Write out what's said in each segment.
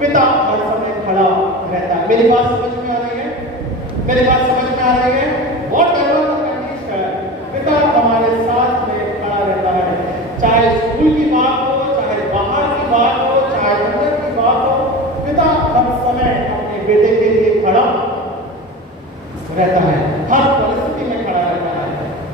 पिता हर समय खड़ा रहता है। मेरी बात समझ में आ रही है? मेरी बात समझ में आ रही है? वॉट एवर द कंडीशन, पिता हमारे साथ में खड़ा रहता है। चाहे स्कूल की बात हो, चाहे बाहर की बात हो, चाहे अंदर की बात हो, पिता हर समय अपने बेटे के लिए खड़ा रहता है, हर परिस्थिति में खड़ा रहता है।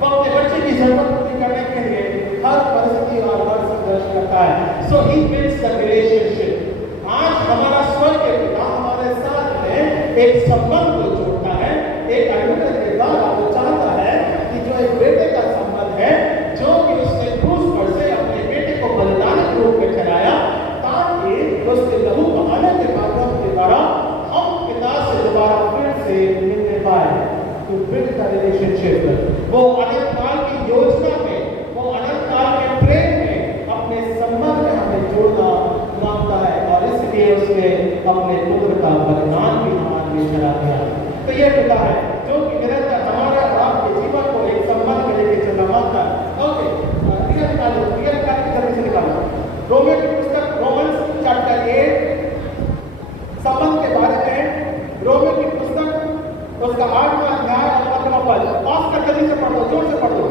वो अपने बच्चे की जरूरत पूरी करने के लिए हर परिस्थिति और हर संघर्ष करता है। सो ही बिल्ड्स द रिलेशनशिप। आज हमारा स्वर्ग के पिता हमारे साथ में एक संबंध को जोड़ता है, एक अनुग्रह के द्वारा वो चाहता है कि जो एक बेटे का संबंध है, जो कि उसने क्रूस पर से अपने बेटे को बलिदान के रूप में चढ़ाया, ताकि उसके लहू बहाने के माध्यम के द्वारा हम पिता से दोबारा फिर से मिलने पाए। टू बिल्ड द रिलेशनशिप, वो अनंत काल की योजना में, वो अनंत काल के प्रेम में अपने संबंध में हमें जोड़ना मांगता है, और इसलिए उसने अपने पुत्र का बलिदान भी हमारे लिए चढ़ा दिया। तो ये पिता है जो कि निरंतर हमारे और आपके जीवन को एक संबंध में लेके चलना मांगता है। ओके, क्लियर निकालो, क्लियर निकाल के जल्दी से निकालो। रोमियो की पुस्तक रोमन्स चैप्टर 8 संबंध के बारे में, रोमियो की पुस्तक उसका 8वां अध्याय और 15वां पद, पास कर जल्दी से पढ़ दो, जोर से पढ़ दो।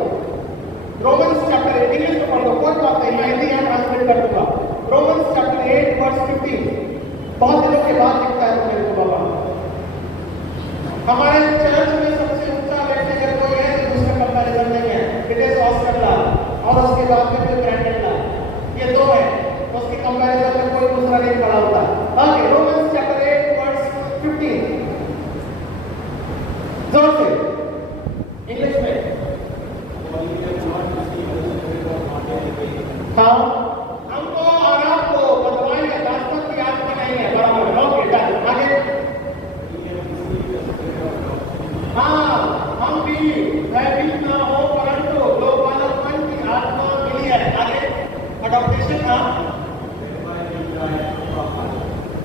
रोमन्स चैप्टर 8 इंग्लिश में पढ़ दो, कोई बात नहीं, मैं हिंदी यहाँ ट्रांसलेट कर दूंगा। Romans chapter 8 verse 15। बहुत दिनों के बाद लिखता है मेरे को बाबा। हमारे चर्च में सबसे ऊंचा व्यक्ति अगर कोई है तो उसका कंपैरिजन नहीं है, इट इज ऑस्कर लाल, और उसके बाद में फिर ब्रैंडन लाल, ये दो है, उसके कंपैरिजन में कोई दूसरा नहीं खड़ा होता। आगे रोमन्स चैप्टर 8 वर्स 15, जोर से इंग्लिश में। हाँ, हमको और आपको बदवाई या दास्तान की आत्मा नहीं है, बराबर। Okay, done. आगे हाँ, हम भी भयभीत ना हो, परंतु लोकवालपन की आत्मा मिली है। आगे अडॉप्टेशन।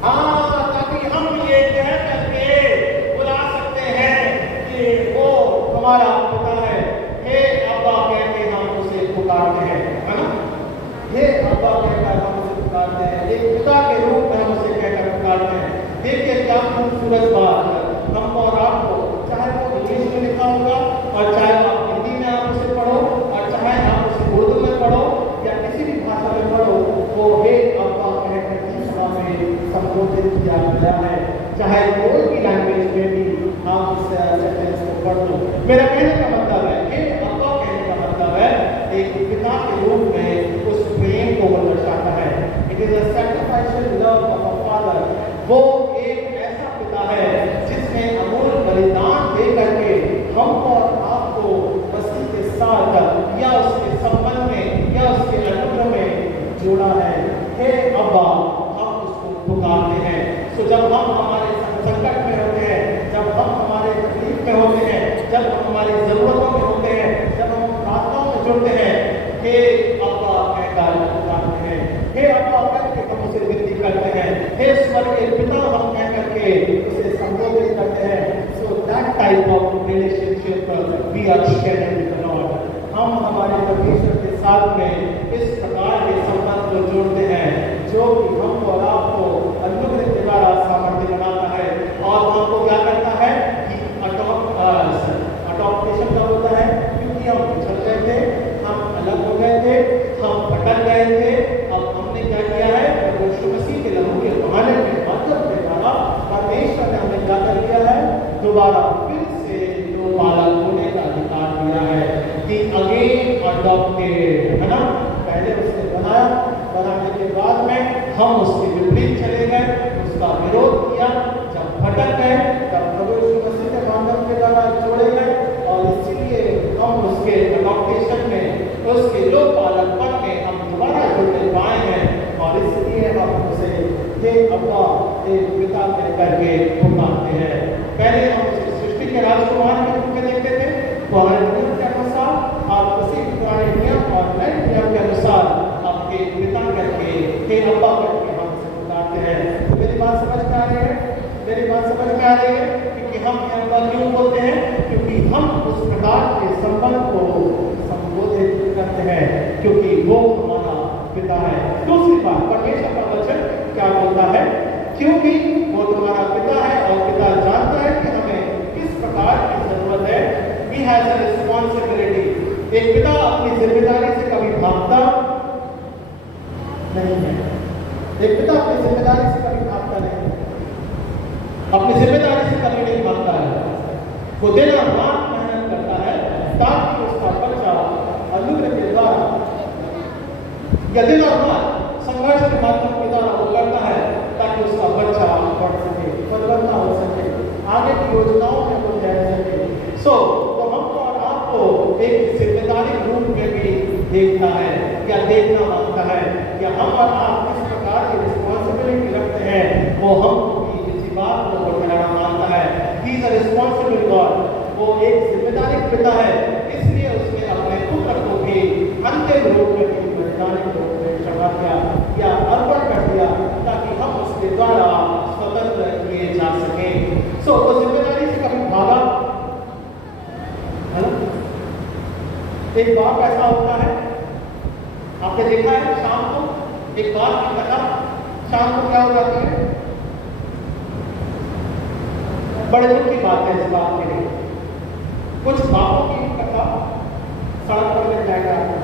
हाँ, ताकि हम ये कह करके बुला सकते हैं कि वो हमारा पिता है। हे अब्बा कह के हम उसे पुकारते हैं, है ना? हे अब्बा कहकर हम उसे पुकारते हैं, एक पिता के रूप में हम उसे कहकर पुकारते हैं। देखिए क्या खूबसूरत बात है। हमको और आपको, चाहे वो इंग्लिश में लिखा होगा और चाहे आप हिंदी में आप उसे पढ़ो और चाहे आप उसे उर्दू में पढ़ो या किसी भी भाषा में पढ़ो, वो हे अब्बा कहकर दूसरा में संबोधित किया गया है। चाहे कोई भी लैंग्वेज में भी आप इस सेंटेंस को पढ़ लो। मेरा कहने का मतलब है, हे अब्बा कहने का मतलब है एक पिता के रूप में उस प्रेम को वो दर्शाता है। It is a sacrificial love of a father. वो एक ऐसा पिता है जिसने अमूल्य बलिदान दे करके हमको और आपको मसीह के साथ या उसके संबंध में या उसके अनुग्रह में जोड़ा है। हे अब्बा, हम उसको पुकारते हैं। सो जब हम हमारे संकट में होते हैं, जब हम हमारे तकलीफ में होते हैं, जब हम हमारी जरूरतों में होते हैं, जब हम प्रार्थनाओं में जुड़ते हैं, हे अब्बा कहकर पुकारते हैं। हे अब्बा कहकर हम उसे विनती करते हैं। हे स्वर्गीय पिता हम कह करके उसे संबोधित करते हैं। So that type of relationship we are sharing with the Lord. हम हमारे परमेश्वर के साथ में इस प्रकार के संबंध को जोड़ते हैं जो कि हमको और आपको अनुग्रह के द्वारा सामर्थ्य बनाता है, और हमको क्या करता है कि अडॉप्टेशन का होता है, क्योंकि हम पिछड़ गए थे, हम अलग हो गए थे, हम भटक गए थे। अब हमने क्या किया है, यीशु मसीह के लहू के बहाने के माध्यम के द्वारा परमेश्वर ने हमें क्या कर दिया है, दोबारा फिर से दो बालक होने का अधिकार दिया है। कि अगेन अडॉप्टेड, है ना? पहले उसने बनाया, बनाने के बाद में हम उसके विपरीत चले गए, उसका विरोध किया, जब भटक गए तब प्रभु यीशु मसीह के माध्यम के द्वारा जोड़े गए, और इसीलिए हम उसके अडॉप्टेशन में, उसके लोक पालकपन में हम दोबारा जुड़ने पाए हैं, और इसलिए हम उसे हे अब्बा, हे पिता कह करके पुकारते हैं। पहले हम उसे सृष्टि के राजकुमार के रूप में देखते थे, पुराने नियम के अनुसार, आप उसी पुराने नियम और नए नियम के अनुसार आपके पिता करके, हे अब्बा करके हम उसे पुकारते हैं। तो मेरी बात समझ में आ रही है? मेरी बात समझ में आ रही है? क्योंकि हम हे अब्बा क्यों बोलते हैं? क्योंकि हम उस प्रकार के संबंध को संबोधित करते हैं, क्योंकि वो हमारा पिता है। दूसरी बात, परमेश्वर का वचन क्या बोलता है? क्योंकि वो तुम्हारा पिता है और पिता जानता है कि हमें किस प्रकार की जरूरत है। He has a responsibility. एक पिता अपनी जिम्मेदारी से कभी भागता नहीं है। एक पिता अपनी जिम्मेदारी से कभी भागता नहीं है, अपनी जिम्मेदारी से कभी नहीं भागता है। वो दिन और रात मेहनत करता है ताकि उसका बच्चा अनुग्रह के द्वारा या दिन और रात संघर्ष के माध्यम के द्वारा वो करता है ताकि उसका बच्चा बढ़ सके, बदलता हो सके, आगे की योजनाओं में वो जा सके। तो हमको और आपको एक जिम्मेदारी रूप में भी देखना है या देखना मांगता है या हम और आप किस प्रकार की रिस्पॉन्सिबिलिटी रखते हैं, वो हमको भी इसी बात को बताना मांगता है। He is a responsible God. वो एक जिम्मेदारी पिता है, इसलिए उसने अपने पुत्र को भी अंतिम रूप में भी वैज्ञानिक रूप में क्षमा किया या अर्पण कर दिया ताकि हम उसके द्वारा स्वतंत्र किए जा सके। वो जिम्मेदारी से कभी भागा है ना। एक बाप ऐसा होता है, आपने देखा है शाम को एक बाप की कथा शाम को क्या हो जाती है, बड़े दुख की बात है इस बात के लिए। कुछ बापों की कथा सड़क पर मिल जाएगा आपको,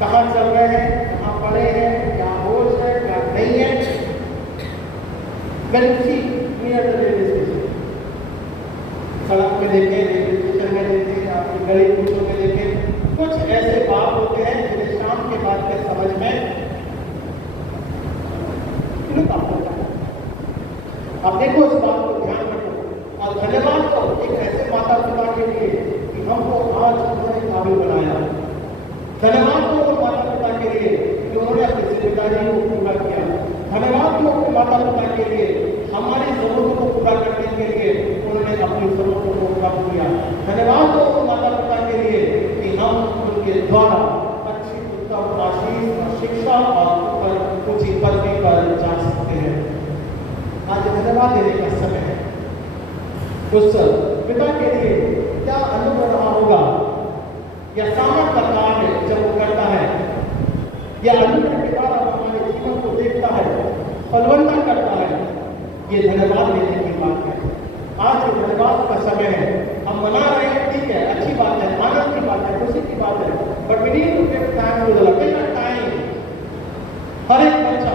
कहाँ चल रहे हैं, कहाँ पड़े हैं, क्या होश है क्या नहीं है। सड़क में देखें, रेलवे स्टेशन में देखें, आपकी गली कूचों में देखें, कुछ ऐसे बाप होते हैं जिन्हें शाम के बाद के समझ में काम होता है। आप देखो इस बात को ध्यान रखो और धन्यवाद दो एक ऐसे माता पिता के लिए कि हमको आज उन्होंने काबिल बनाया। धन्यवाद दो उन माता पिता के लिए कि उन्होंने अपनी जिम्मेदारी को पूरा किया। धन्यवाद दो उन माता पिता के लिए हमारी जरूरतों को पूरा करने के लिए उन्होंने अपनी जरूरतों को पूरा किया। धन्यवाद दो उन माता पिता के लिए कि हम उनके द्वारा अच्छी उत्तम आशीष और शिक्षा और ऊंची पदवी पर जा सकते हैं। आज धन्यवाद देने का समय है। उस पिता के लिए क्या अनुभव रहा होगा या सामर्थ का कार्य जब वो करता है या अनुग्रह के द्वारा हमारे जीवन को देखता है, फलवंता करता है, ये धन्यवाद देने की बात है। आज ये धन्यवाद का समय है। हम मना रहे हैं, ठीक है, अच्छी बात है, आनंद की बात है, खुशी की बात है, but we need to give thanks to the lord. Time हर एक बच्चा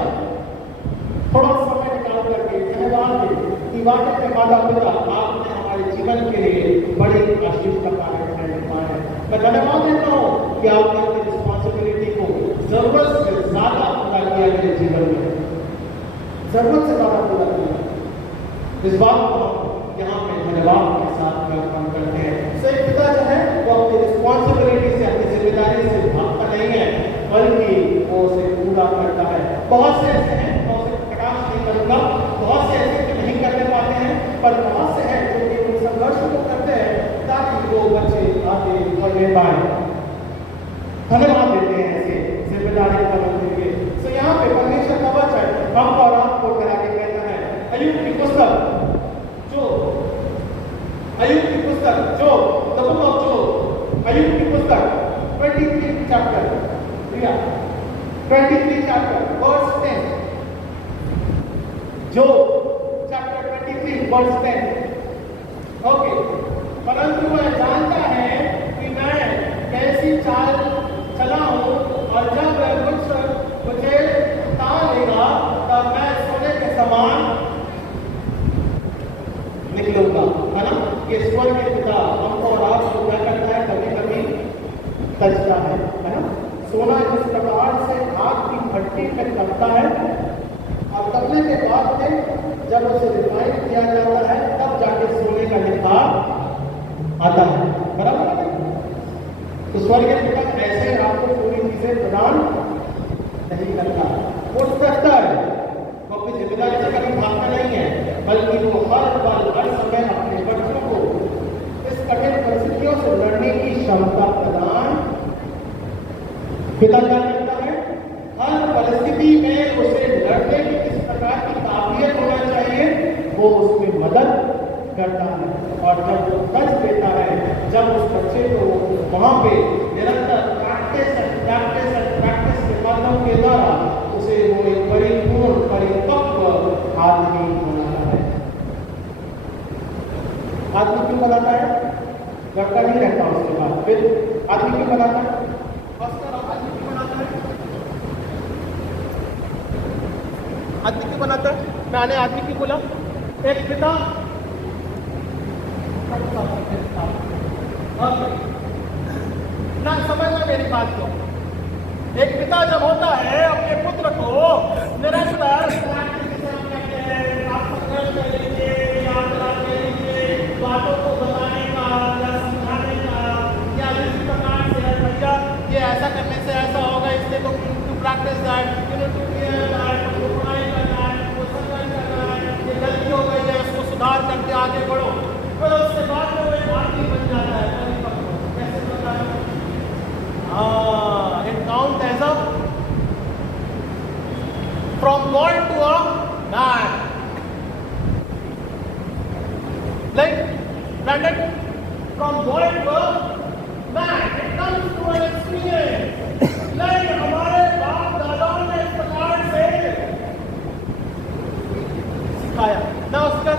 थोड़ा समय निकाल करके धन्यवाद दे कि वाकई में माता पिता आपने हमारे जीवन के लिए बड़ी आशीष का कार्य करने पाए हैं। मैं धन्यवाद देता हूँ कि आपने अपनी रिस्पॉन्सिबिलिटी को जरूरत से ज्यादा पूरा किया मेरे जीवन में, जरूरत से ज्यादा पूरा किया। इस बात को यहाँ पे धन्यवाद के साथ काम करते हैं। एक पिता जो है वो अपनी रिस्पॉन्सिबिलिटी से, अपनी जिम्मेदारी से भागता नहीं है, बल्कि वो उसे पूरा करता है। बहुत से ऐसे हैं, मैं उसे कटाक्ष नहीं करूंगा, बहुत से ऐसे जो नहीं करने पाते हैं, पर बहुत से हैं जो कि उन संघर्षों को करते हैं ताकि वो बच्चे आगे बढ़ने पाए। धन्यवाद देते हैं ऐसे जिम्मेदारी पालन के लिए। तो यहाँ पे परमेश्वर का वचन हम और आपको करा के कहता है, अय्यूब की पुस्तक जो द बुक ऑफ जो अय्यूब की पुस्तक 23 चैप्टर 23 चैप्टर वर्स 10, जो चैप्टर 23 वर्स 10। ओके, परंतु वह जानता है कि मैं कैसी चाल चला हूं और जब वह मुझे तान लेगा तब मैं सोने के समान निकलूंगा। है ना, ये स्वर्ग के पिता हमको और आपको क्या करता है, कभी कभी तजता है ना। सोना इस प्रकार से आग की भट्टी में तपता है और तपने के बाद में जब उसे रिफाइन किया जाता है तब जाके सोने का निखार आता है। बराबर है। तो स्वर्ग के पिता ऐसे आपको पूरी चीजें प्रदान नहीं करता, वो सकता है, वो अपनी जिम्मेदारी से कभी भागता नहीं है, बल्कि वो हर पल हर समय अपने बच्चों को इस कठिन परिस्थितियों से लड़ने की क्षमता प्रदान पिता क्या करता है। हर परिस्थिति में उसे लड़ने की किस प्रकार की काबिलियत होना चाहिए वो उसमें मदद करता है। और जब वो टच देता है, जब उस बच्चे को वहां पे निरंतर प्रैक्टिस के माध्यम के द्वारा उसे वो एक परिपूर्ण परिपक्व लड़का नहीं रहता उसके बाद, फिर आदमी क्यों बनाता है? आदमी क्यों बनाता है? आदमी क्यों बनाता है? मैंने आदमी क्यों बोला? एक पिता ना, समझना मेरी बात को। एक पिता जब होता है अपने पुत्र को निरंतर बातों को बताने का या समझाने का या इसी प्रकार से भैया ये ऐसा करने से ऐसा होगा, इसलिए तो to practise that, you know, to clear that, वो पढ़ाई करना है, वो संघर्ष करना है, ये गलती हो गई है उसको सुधार करके आगे बढ़ो। फिर उसके बाद में वो एक आदमी बन जाता है। कैसे बनता है? It count as a from boy to a man, like Brandon, from boy to a man, it comes through an experience. like हमारे बाप दादाओं ने इस प्रकार से सिखाया ना, उसका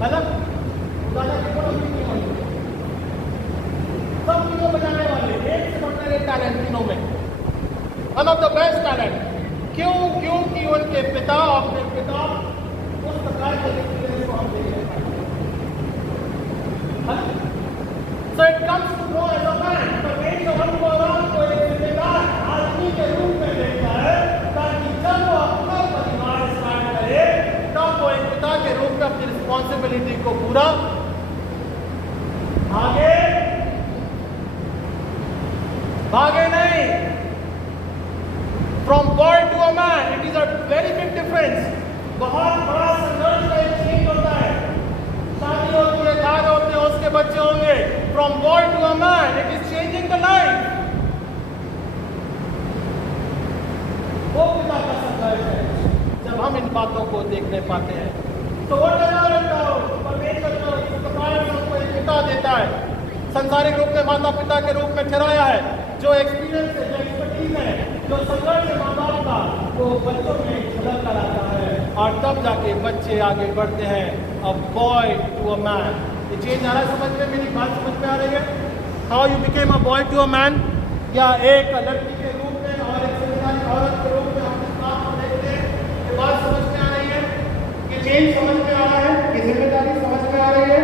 मतलब दादा के बड़ों की नहीं होगी, सब तीनों बजाने वाले एक से बढ़कर एक टैलेंट तीनों में, one of the best talent. क्यों? क्योंकि उनके पिता अपने पिता उस प्रकार के एक्सपीरियंस को हम देख रहे हैं। So it comes to know as a man, परमेश्वर हमको औरत को एक जिम्मेदार आदमी के रूप में देखता है, ताकि जब वो अपना परिवार स्टार्ट करे तब वो एक पिता के रूप में अपनी रिस्पॉन्सिबिलिटी को पूरा भागे नहीं। From boy to a man, it is a very big difference. बहुत बड़ा संघर्ष का एक चीज होता है। शादी होती है, घर होते हैं, उसके बच्चे होंगे। From boy to a man, it is changing the life. वो पिता का संघर्ष है जब हम इन बातों को देखने पाते हैं। तो वो परमेश्वर जो इस प्रकार से हमको एक पिता देता है, संसारिक रूप में माता पिता के रूप में ठहराया है, जो एक्सपीरियंस है, जो एक्सपर्टीज है, जो संघर्ष है माँ बाप का, वो बच्चों में झलक कर आता है और तब जाके बच्चे आगे बढ़ते हैं। A boy to a man, ये चेंज आ रहा है समझ में? मेरी बात समझ में आ रही है? How you became a boy to a man, या एक लड़की के रूप में और एक जिम्मेदारी औरत के रूप में हम इस बात को देखते हैं। ये बात समझ में आ रही है? ये चेंज समझ में आ रहा है? ये जिम्मेदारी समझ में आ रही है?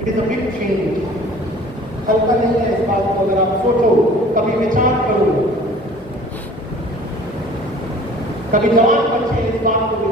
It is a big change. हल्का नहीं है इस बात को, अगर आप सोचो, कभी विचार करो, कभी जवान बच्चे इस बात को